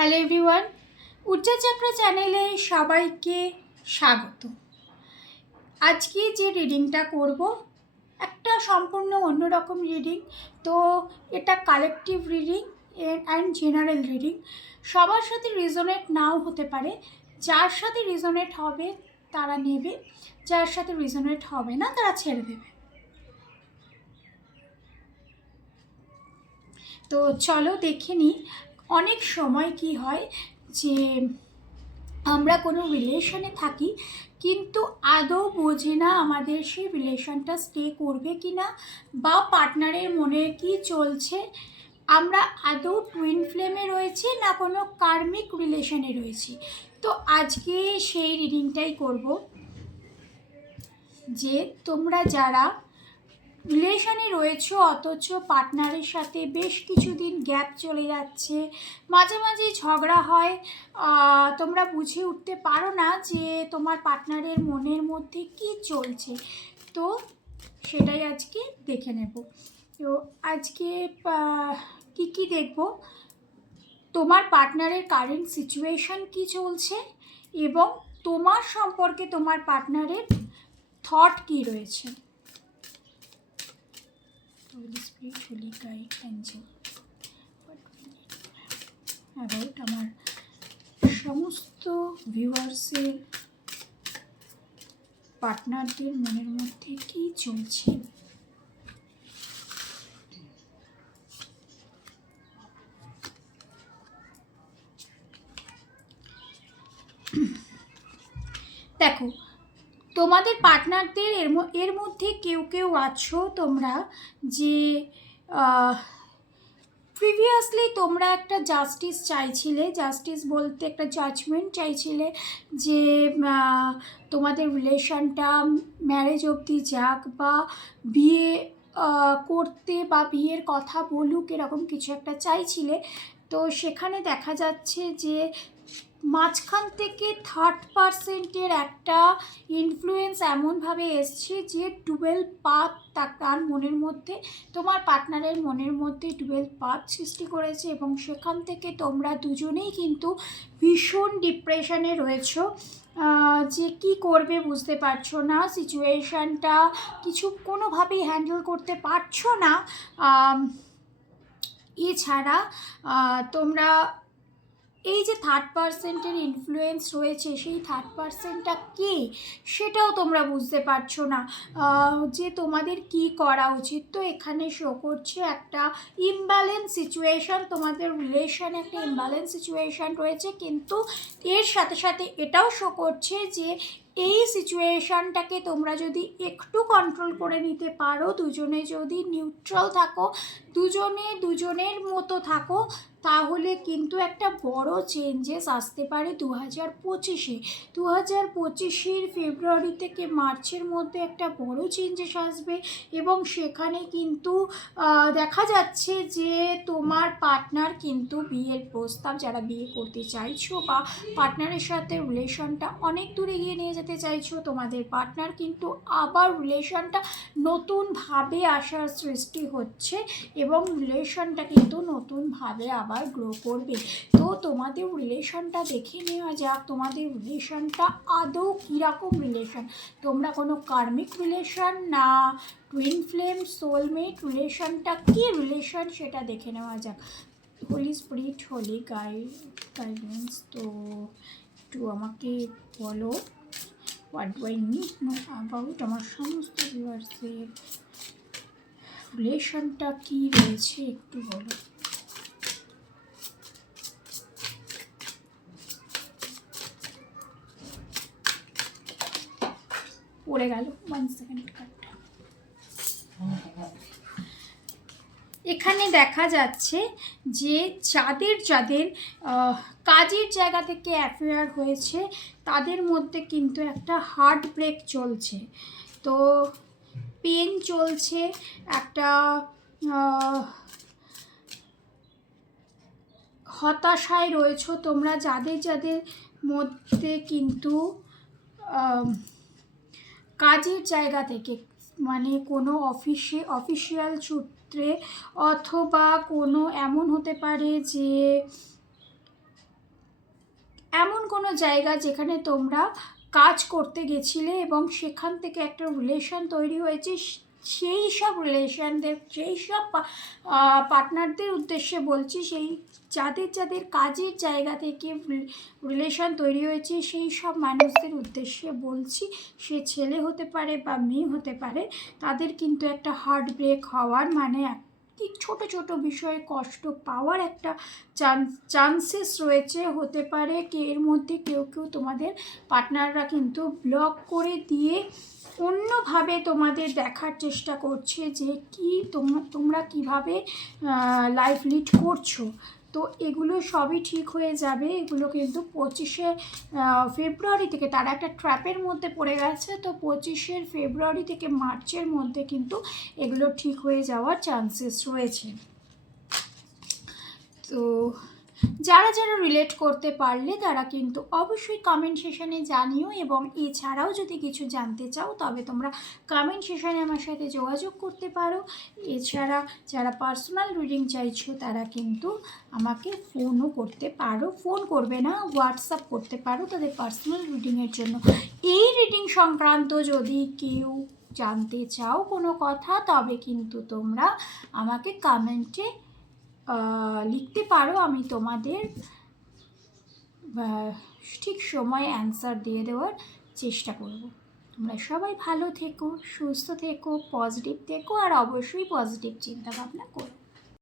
Hello everyone, উজ্জ্বল চক্র চ্যানেলে সবাইকে স্বাগত। আজকে যে রিডিংটা করব একটা সম্পূর্ণ অন্যরকম রিডিং। তো এটা collective reading and general reading. সবার সাথে রিজোনেট নাও হতে পারে। যার সাথে রিজোনেট হবে তারা নেবে, যার সাথে রিজোনেট হবে না তারা ছেড়ে দেবে। তো চলো দেখে নিই। অনেক সময় কি হয় যে আমরা কোনো রিলেশনে থাকি কিন্তু আদৌ বোঝি না আমাদের সেই রিলেশনটা স্টে করবে কি না, বা পার্টনারের মনে কি চলছে, আমরা আদৌ টুইন ফ্লেমে রয়েছি না কোনো কার্মিক রিলেশনে রয়েছি। তো আজকে সেই রিডিংটাই করব যে তোমরা যারা রিলেশনে রয়েছো অথচ পার্টনারের সাথে বেশ কিছুদিন গ্যাপ চলে যাচ্ছে, মাঝে মাঝে ঝগড়া হয়, তোমরা বুঝে উঠতে পারো না যে তোমার পার্টনারের মনের মধ্যে কি চলছে। তো সেটাই আজকে দেখে নেব। তো আজকে কি দেখব, তোমার পার্টনারের কারেন্ট সিচুয়েশন কি চলছে এবং তোমার সম্পর্কে তোমার পার্টনারের থট কি রয়েছে। Holy Spirit, Holy Guide, Angel, about আমার সমস্ত ভিউয়ার্সের পার্টনারদের মনের মধ্যে কি চলছে। দেখো, তোমাদের পার্টনারদের এর মধ্যে কেউ কেউ আছো তোমরা যে প্রিভিয়াসলি তোমরা একটা জাস্টিস চাইছিলে, জাস্টিস বলতে একটা জাজমেন্ট চাইছিলে যে তোমাদের রিলেশনটা ম্যারেজ অবধি যাক বা বিয়ে করতে বা বিয়ের কথা বলুক, এরকম কিছু একটা চাইছিলে। তো সেখানে দেখা যাচ্ছে যে মাঝখান থেকে থার্ড পার্সেন্টের একটা ইনফ্লুয়েন্স এমনভাবে এসছে যে টুয়েলভ পাথ তার মনের মধ্যে, তোমার পার্টনারের মনের মধ্যে টুয়েলভ পাথ সৃষ্টি করেছে এবং সেখান থেকে তোমরা দুজনেই কিন্তু ভীষণ ডিপ্রেশনে রয়েছো, যে কি করবে বুঝতে পারছো না, সিচুয়েশানটা কিছু কোনোভাবেই হ্যান্ডেল করতে পারছো না। এছাড়া তোমরা এই যে থার্ড পার্সেন্টের ইনফ্লুয়েন্স রয়েছে, সেই থার্ড পার্সেন্টটা কে সেটাও তোমরা বুঝতে পারছো না যে তোমাদের কি করা উচিত। তো এখানে শো করছে একটা ইমব্যালেন্স সিচুয়েশান, তোমাদের রিলেশনে একটা ইমব্যালেন্স সিচুয়েশান রয়েছে, কিন্তু এর সাথে সাথে এটাও শো করছে যে এই সিচুয়েশানটাকে তোমরা যদি একটু কন্ট্রোল করে নিতে পারো, দুজনে যদি নিউট্রাল থাকো, দুজনে দুজনের মতো থাকো, তাহলে কিন্তু একটা বড় চেঞ্জেস আসতে পারে 2025-এ। 2025-এর ফেব্রুয়ারি থেকে মার্চের মধ্যে একটা বড় চেঞ্জেস আসবে এবং সেখানে কিন্তু দেখা যাচ্ছে যে তোমার পার্টনার কিন্তু বিয়ের প্রস্তাব, যারা বিয়ে করতে চাইছো বা পার্টনারের সাথে রিলেশনটা অনেক দূরে গিয়ে নিয়ে যেতে চাইছো, তোমাদের পার্টনার কিন্তু আবার রিলেশনটা নতুনভাবে আসার সৃষ্টি হচ্ছে এবং রিলেশনটা কিন্তু নতুনভাবে আবার গ্রো করবে। তো তোমাদের রিলেশনটা দেখে নেওয়া যাক, তোমাদের রিলেশনটা আদৌ কীরকম রিলেশন। তোমরা কোনো কার্মিক রিলেশন না টুইন ফ্লেম সোলমেট রিলেশনটা কী রিলেশন সেটা দেখে নেওয়া যাক। হোলি স্পিরিট, হোলি গাইডেন্স, তো একটু আমাকে বলো, what do I need know about আমার সমস্ত ভিউয়ার্সের রিলেশনটা কী রয়েছে একটু বলো। পড়ে গেল 1 সেকেন্ড কার্ডটা। এখানে দেখা যাচ্ছে যে যাদের কাজের জায়গা থেকে অ্যাফেয়ার হয়েছে তাদের মধ্যে কিন্তু একটা হার্ট ব্রেক চলছে, তো পেন চলছে, একটা হতাশায় রয়েছো তোমরা, যাদের মধ্যে কিন্তু কাজের জায়গা থেকে, মানে কোনো অফিসিয়াল সূত্রে অথবা কোনো এমন হতে পারে যে কোনো জায়গা যেখানে তোমরা কাজ করতে গেছিলে এবং সেখান থেকে একটা রিলেশন তৈরি হয়েছে, সেই সব রিলেশনদের, সেই সব পার্টনারদের উদ্দেশ্যে বলছি, সেই যাদের যাদের কাজের জায়গা থেকে রিলেশন তৈরি হয়েছে সেই সব মানুষদের উদ্দেশ্যে বলছি। সে ছেলে হতে পারে বা মেয়ে হতে পারে, তাদের কিন্তু একটা হার্ট ব্রেক হওয়ার মানে ছোট ছোট বিষয়ে কষ্ট পাওয়ার একটা চান্সেস রয়েছে। হতে পারে এর মধ্যে কেউ কেউ তোমাদের পার্টনাররা কিন্তু ব্লক করে দিয়ে অন্যভাবে তোমাদের দেখার চেষ্টা করছে যে কি তোমরা কিভাবে লাইফ লিড করছো। তো এগুলো সবই ঠিক হয়ে যাবে। এগুলো কিন্তু 25শে ফেব্রুয়ারি থেকে, তারা একটা ট্র্যাপের মধ্যে পড়ে গেছে, তো 25শে ফেব্রুয়ারি থেকে মার্চের মধ্যে কিন্তু এগুলো ঠিক হয়ে যাওয়ার চান্সেস রয়েছে। তো যারা যারা রিলেট করতে পারলে তারা কিন্তু অবশ্যই কমেন্ট সেশনে জানিও, এবং এছাড়াও যদি কিছু জানতে চাও তবে তোমরা কমেন্ট সেশনে আমার সাথে যোগাযোগ করতে পারো। এছাড়া যারা পার্সোনাল রিডিং চাইছো তারা কিন্তু আমাকে ফোনও করতে পারো, ফোন করবে না, হোয়াটসঅ্যাপ করতে পারো তাদের পার্সোনাল রিডিংয়ের জন্য। এই রিডিং সংক্রান্ত যদি কেউ জানতে চাও কোনো কথা, তবে কিন্তু তোমরা আমাকে কমেন্টে লিখতে পারো, আমি তোমাদের ঠিক সময়ে অ্যান্সার দিয়ে দেওয়ার চেষ্টা করব। তোমরা সবাই ভালো থেকো, সুস্থ থেকো, পজিটিভ থেকো, আর অবশ্যই পজিটিভ চিন্তাভাবনা করো।